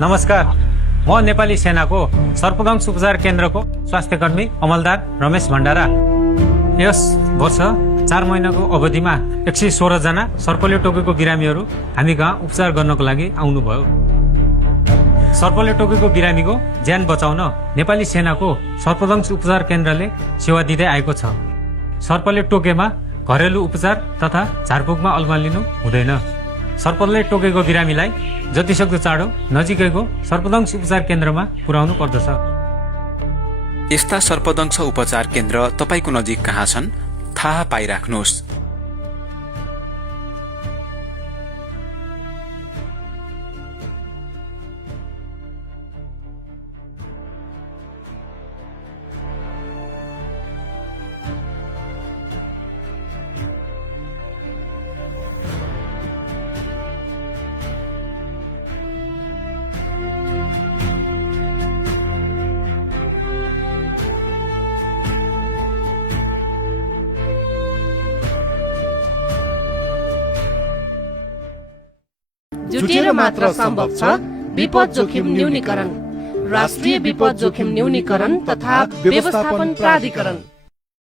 नमस्कार, म नेपाली सेनाको सर्पदंश उपचार केन्द्रको स्वास्थ्यकर्मी अमलदार रमेश भण्डारा। यस वर्ष 4 महिनाको अवधिमा 116 जना सर्पले टोकेको बिरामीहरू हामी कहाँ उपचार गर्नको लागि आउनुभयो। सर्पले टोकेको बिरामीको ज्यान बचाउन नेपाली सेनाको सर्पदंश उपचार केन्द्रले सेवा दिँदै आएको छ। सर्पले टोकेमा घरेलु उपचार तथा झारफुकमा अल्मलिनु हुँदैन। सर्पले टोकेको बिरामीलाई जतिसक्दो चाँडो नजिकैको सर्पदंश उपचार केन्द्रमा पुर्याउनु पर्दछ। यस्ता सर्पदंश उपचार केन्द्र तपाईको नजिक कहाँ छन् थाहा पाइराख्नुहोस्। जुटेर मात्र सम्भव छ विपद जोखिम न्यूनीकरण, राष्ट्रिय विपद जोखिम न्यूनीकरण तथा व्यवस्थापन प्राधिकरण।